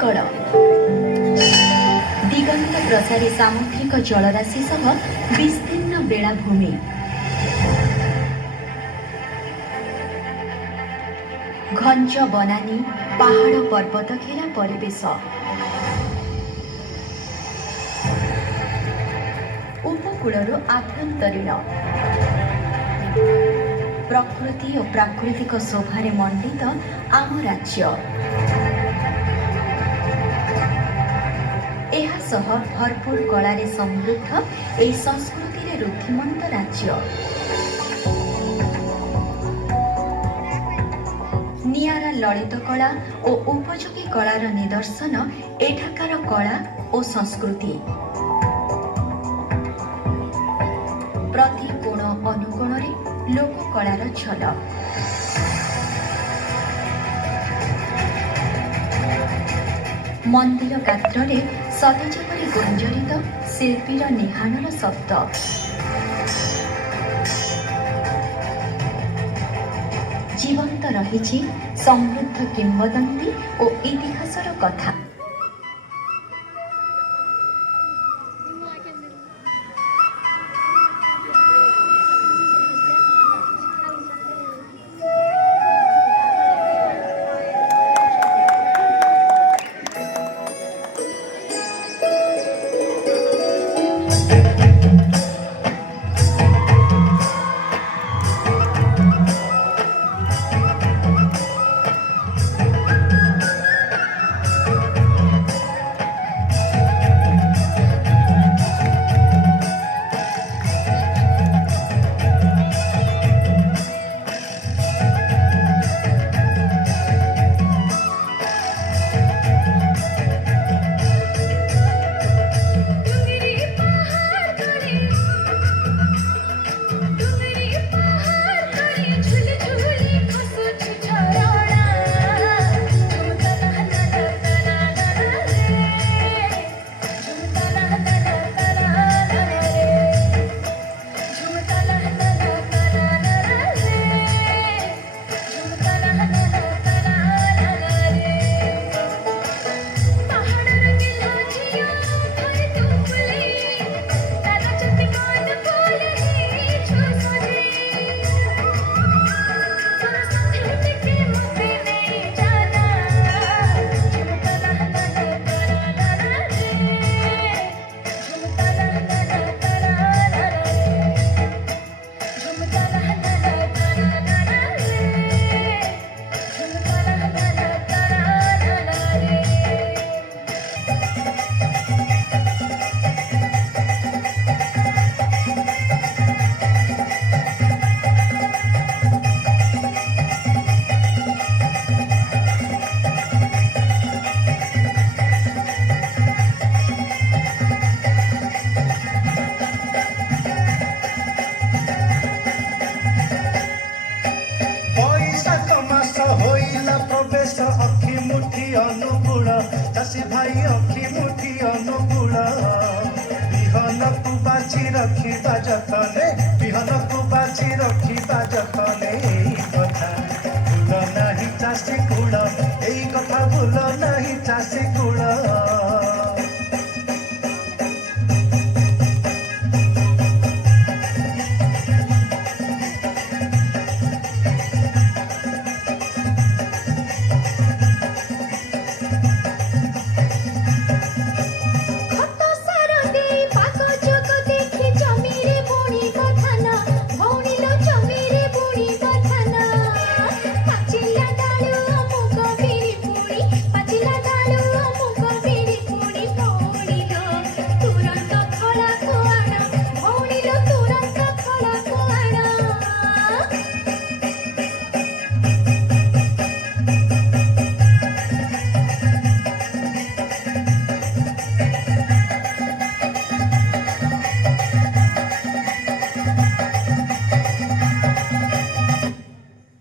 कड़ दिगंत प्रसारी सामुद्रिक जलराशि सह विस्तीर्ण बेलाभूमि घंच बनानी पहाड़ पर्वत घेरा परिवेश उपकूलर आभ्यंतरीण प्रकृति और प्राकृतिक शोभारे मंडित आम राज्य एहासह भरपूर कलारे समृद्ध ए संस्कृति रुद्धिमंत राज्य नियारा ललित कला और उपयोगी कलार निदर्शन एठाकार कला और संस्कृति प्रति कोण अनुकोण लोककलार झलक मंदिर गात्रे सतेज परि गुंजरित शिल्पीर निहाणर शब्द जीवंत रही समृद्ध किंवदंती और इतिहासर कथा। चाषी भाई अखी मुठी अनुकूल बिहन को बाची रखा जतने बिहन को बाची रखा जतने कथा भूल नहीं चाषी कूल यही कथा भूल नहीं चाषी कूल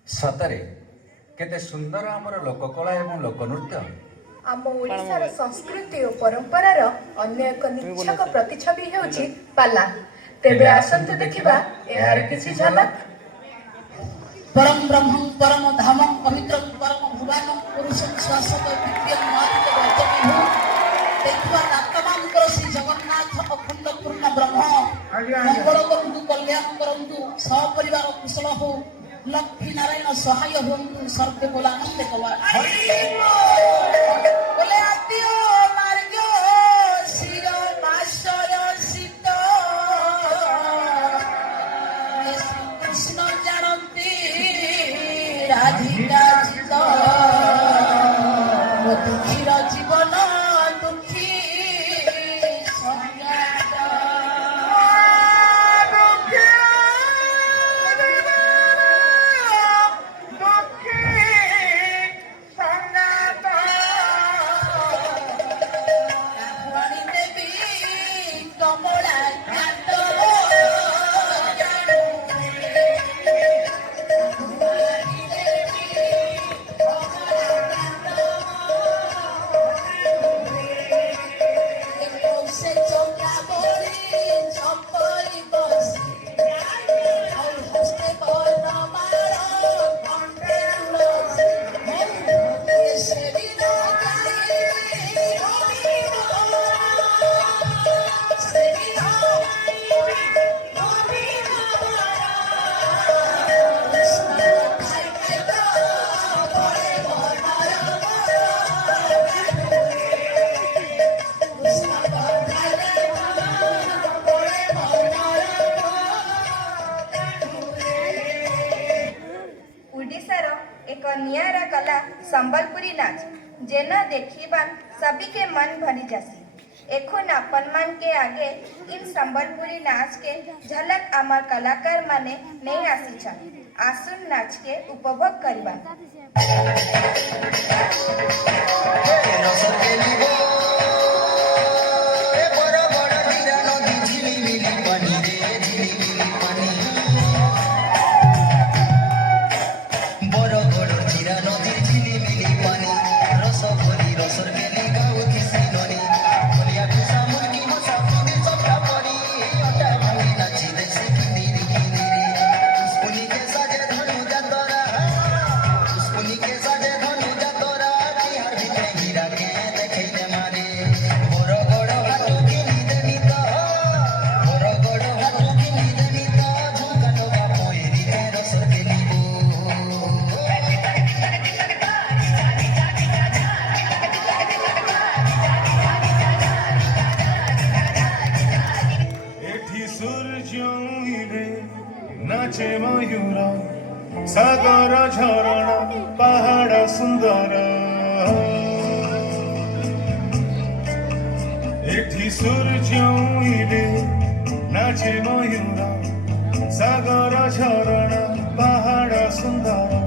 सतरे केते सुंदर आमर लोककला एवं लोकनृत्य आम ओडिशार संस्कृति और परंपरार अन्य एक निच्छक प्रतिछवि हेउछि पाला। तेबे आसंतु देखिबा एहार किछि झलक। परम ब्रह्म परम धामम पवित्र परम भुवानम पुरुषम शाश्वत दिव्य महात्म वर्तमान देखा आत्मांकर श्री जगन्नाथ अखंड पूर्ण ब्रह्म मंगल करंतु कल्याण करंतु सपरिवार कुशल हो लक्ष्मी नारायण सहाय हुंतु सर्वे बोलानंद कवा बोले आतियो मार्गो शिर माशर सीत कृष्ण जानती राधिका चित दुखीर जीवन दुखी संज्ञात রানী দেবী কমলা Yadav se choca boli chopoi bosi al hoste por no maro contento se vino cali se vino ओडिशार एक नियारा कला संबलपुरी नाच जेना देखिबान सभी के मन भरी जासी एखुन अपन मन के आगे इन संबलपुरी नाच के झलक आमार कलाकार माने नहीं आसी छन आसुन नाच के उपभोग करिबा नाचे मयूर सागर झरणा पहाड़ सुंदर एठी सूर्य उइले नाचे मयूर सागर झरणा पहाड़ सुंदर